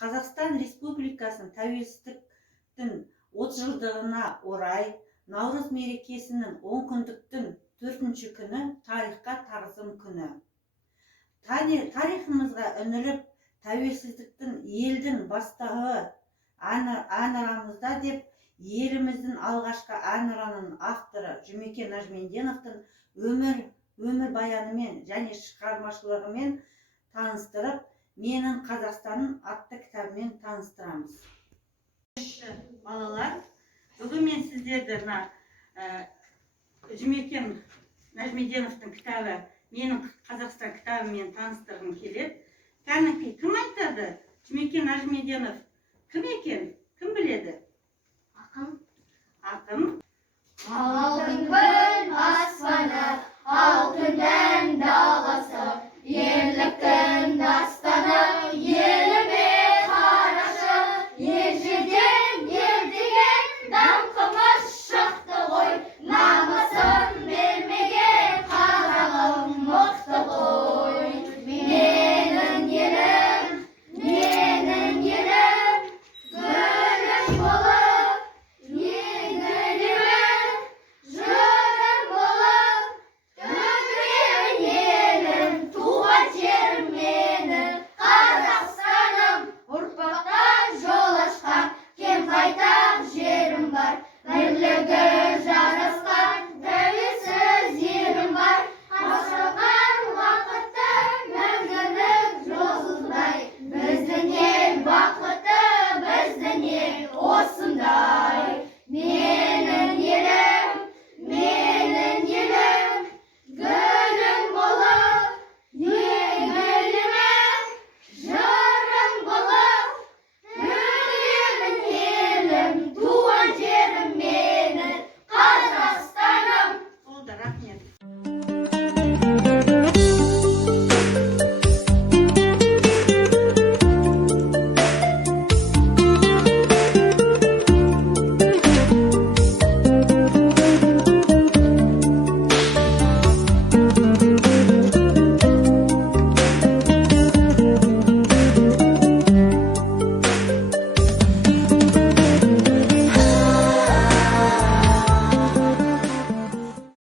Қазақстан Республикасының тәуелсіздіктің 30 жылдығына орай Наурыз мерекесінің 10 күндіктің 4-ші күні тарихқа тағзым күні. Тарихымызға үңіліп, тәуелсіздіктің елдің бастығы әнұранымызда деп еліміздің алғашқы әнұранының авторы Жұмекен Нәжмеденовтың өмірбаянымен және шығармашылығымен таныстырып, «Менің Қазақстаным» атты кітабымен таныстырамыз. Балалар, бүгін мен сіздерді Жұмекен Нәжмеденовтың кітабы «Менің Қазақстан» кітабымен таныстырғым келеді. Кәнекей, кім айтады? Жұмекен Нәжмеденов кім екен? Кім біледі? Ақын. Алтын күн аспаны, алтын даласы, ерліктің дастаны, еліме қарашы, ежелден ертеген даңқымыз шықты ғой, намысын бермеген қазағым мықты ғой. Менің елім, гүлің болып, егілемін, жырым болып, төгілемін елім, туған жерім менің, Қазақстаным. Ұрпаққа жол ашқан, кем қайтар жерім бар, бірлігі жарасқан, тәуелсіз елім бар. Қашаған уақытты мәңгілік жұлдыздай, біздің ел бақытты, біздің ел осындай. Менің елім, гүлің болып, егілемін, жырың болып, төгілемін елім, туған жерім менің, Қазақстаным. Болды, рахмет.